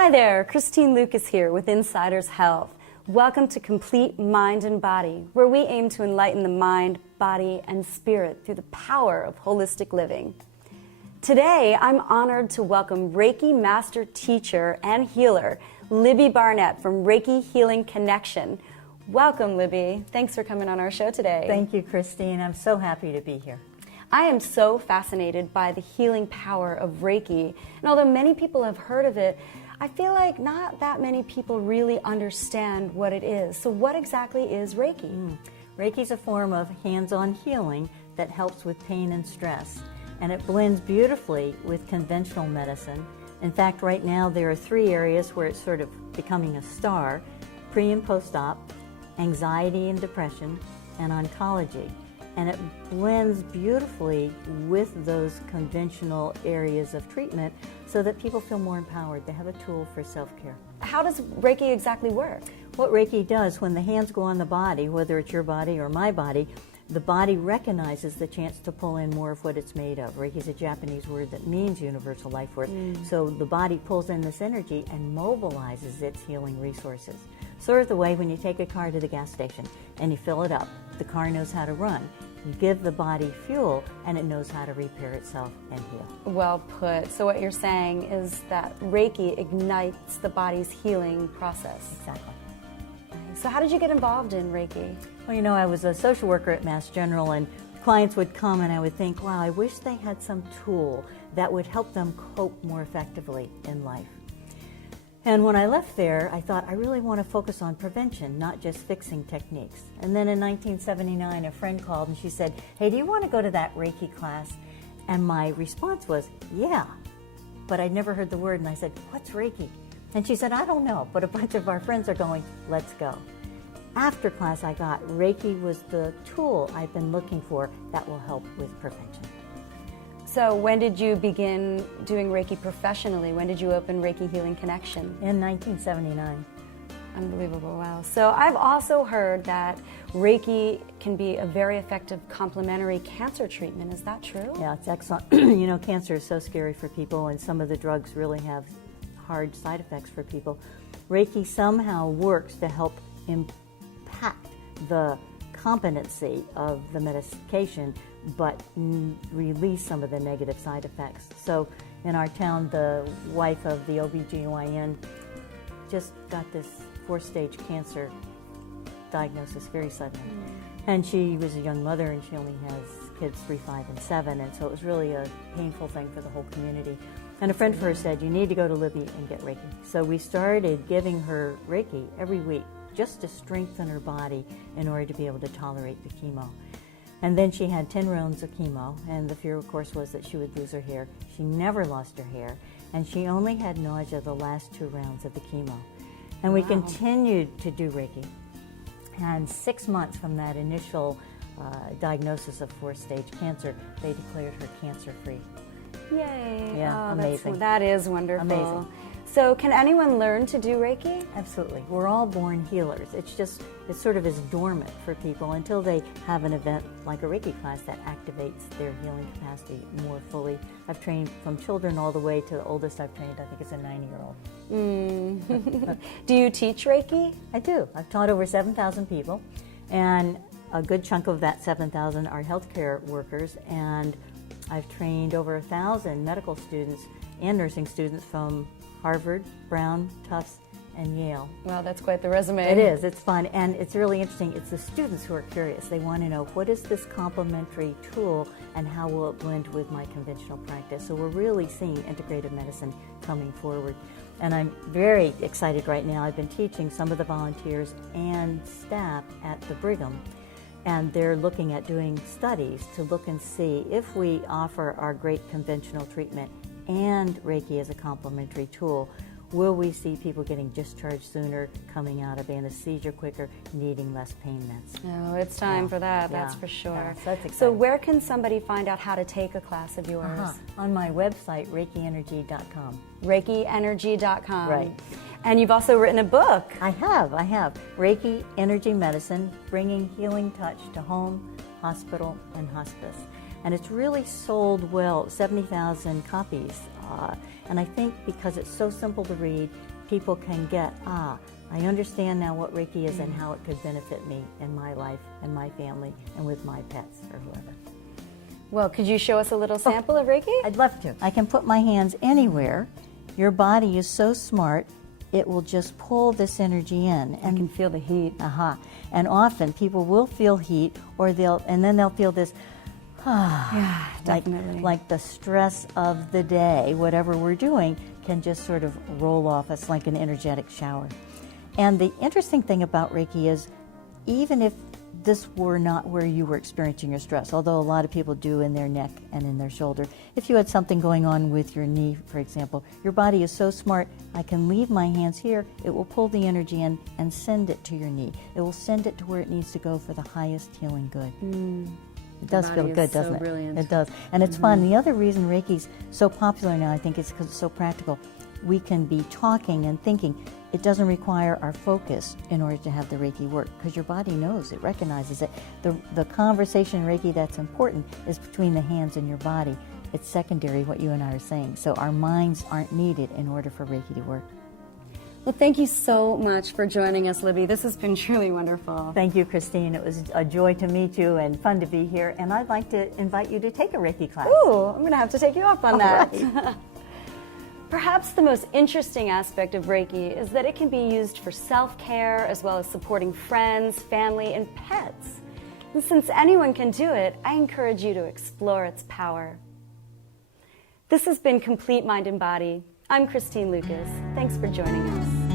Hi there, Christine Lucas here with Insiders Health. Welcome to Complete Mind and Body, where we aim to enlighten the mind, body, and spirit through the power of holistic living. Today, I'm honored to welcome Reiki Master Teacher and Healer, Libby Barnett from Reiki Healing Connection. Welcome, Libby. Thanks for coming on our show today. Thank you, Christine. I'm so happy to be here. I am so fascinated by the healing power of Reiki, and although many people have heard of it, I feel like not that many people really understand what it is. So what exactly is Reiki? Reiki is a form of hands-on healing that helps with pain and stress, and it blends beautifully with conventional medicine. In fact, right now there are 3 areas where it's sort of becoming a star: pre- and post-op, anxiety and depression, and oncology. And it blends beautifully with those conventional areas of treatment so that people feel more empowered. They have a tool for self-care. How does Reiki exactly work? What Reiki does, when the hands go on the body, whether it's your body or my body, the body recognizes the chance to pull in more of what it's made of. Reiki is a Japanese word that means universal life force. So the body pulls in this energy and mobilizes its healing resources. Sort of the way when you take a car to the gas station and you fill it up, the car knows how to run. You give the body fuel and it knows how to repair itself and heal. Well put. So what you're saying is that Reiki ignites the body's healing process. Exactly. So how did you get involved in Reiki? Well, you know, I was a social worker at Mass General, and clients would come and I would think, wow, I wish they had some tool that would help them cope more effectively in life. And when I left there, I thought, I really want to focus on prevention, not just fixing techniques. And then in 1979, a friend called and she said, hey, do you want to go to that Reiki class? And my response was, yeah. But I'd never heard the word, and I said, what's Reiki? And she said, I don't know, but a bunch of our friends are going, let's go. After class, I got Reiki was the tool I've been looking for that will help with prevention. So when did you begin doing Reiki professionally? When did you open Reiki Healing Connection? In 1979. Unbelievable, wow. So I've also heard that Reiki can be a very effective complementary cancer treatment. Is that true? Yeah, it's excellent. You know, cancer is so scary for people, and some of the drugs really have hard side effects for people. Reiki somehow works to help impact the competency of the medication, but release some of the negative side effects. So in our town, the wife of the OBGYN just got this 4-stage cancer diagnosis very suddenly. And she was a young mother, and she only has kids 3, 5, and 7, and so it was really a painful thing for the whole community. And a friend of hers said, you need to go to Libby and get Reiki. So we started giving her Reiki every week just to strengthen her body in order to be able to tolerate the chemo. And then she had 10 rounds of chemo, and the fear, of course, was that she would lose her hair. She never lost her hair, and she only had nausea the last 2 rounds of the chemo. And we continued to do Reiki. And 6 months from that initial diagnosis of 4-stage cancer, they declared her cancer-free. Yay. Yeah, amazing. That is wonderful. Amazing. So can anyone learn to do Reiki? Absolutely. We're all born healers. It's sort of is dormant for people until they have an event like a Reiki class that activates their healing capacity more fully. I've trained from children all the way to the oldest I've trained, I think it's a 90-year-old. Do you teach Reiki? I do. I've taught over 7,000 people, and a good chunk of that 7,000 are healthcare workers, and I've trained over 1,000 medical students and nursing students from Harvard, Brown, Tufts, and Yale. Well, that's quite the resume. It is. It's fun, and it's really interesting. It's the students who are curious. They want to know, what is this complementary tool, and how will it blend with my conventional practice? So we're really seeing integrative medicine coming forward. And I'm very excited right now. I've been teaching some of the volunteers and staff at the Brigham, and they're looking at doing studies to look and see if we offer our great conventional treatment and Reiki as a complementary tool, will we see people getting discharged sooner, coming out of anesthesia quicker, needing less pain meds? Oh, it's time for that, that's for sure. Yeah, so that's exciting. So where can somebody find out how to take a class of yours? On my website, ReikiEnergy.com. ReikiEnergy.com. Right. And you've also written a book. I have. Reiki Energy Medicine, Bringing Healing Touch to Home, Hospital, and Hospice. And it's really sold well, 70,000 copies And I think because it's so simple to read, people can get, I understand now what Reiki is and how it could benefit me in my life and my family and with my pets or whoever. Well, could you show us a little sample of Reiki? I'd love to. I can put my hands anywhere. Your body is so smart, it will just pull this energy in. I can feel the heat. And often people will feel heat, or then they'll feel this, Yeah, definitely. like the stress of the day, whatever we're doing, can just sort of roll off. It's like an energetic shower. And the interesting thing about Reiki is, even if this were not where you were experiencing your stress, although a lot of people do in their neck and in their shoulder, if you had something going on with your knee, for example, your body is so smart, I can leave my hands here, it will pull the energy in and send it to your knee. It will send it to where it needs to go for the highest healing good. It does feel good, doesn't it? Brilliant. It does. And it's fun. The other reason Reiki's so popular now, I think, is because it's so practical. We can be talking and thinking. It doesn't require our focus in order to have the Reiki work, because your body knows, it recognizes it. The conversation in Reiki that's important is between the hands and your body. It's secondary, what you and I are saying. So our minds aren't needed in order for Reiki to work. Well, thank you so much for joining us, Libby. This has been truly wonderful. Thank you, Christine. It was a joy to meet you and fun to be here. And I'd like to invite you to take a Reiki class. Ooh, I'm going to have to take you up on that. Right. Perhaps the most interesting aspect of Reiki is that it can be used for self-care as well as supporting friends, family, and pets. And since anyone can do it, I encourage you to explore its power. This has been Complete Mind and Body. I'm Christine Lucas. Thanks for joining us.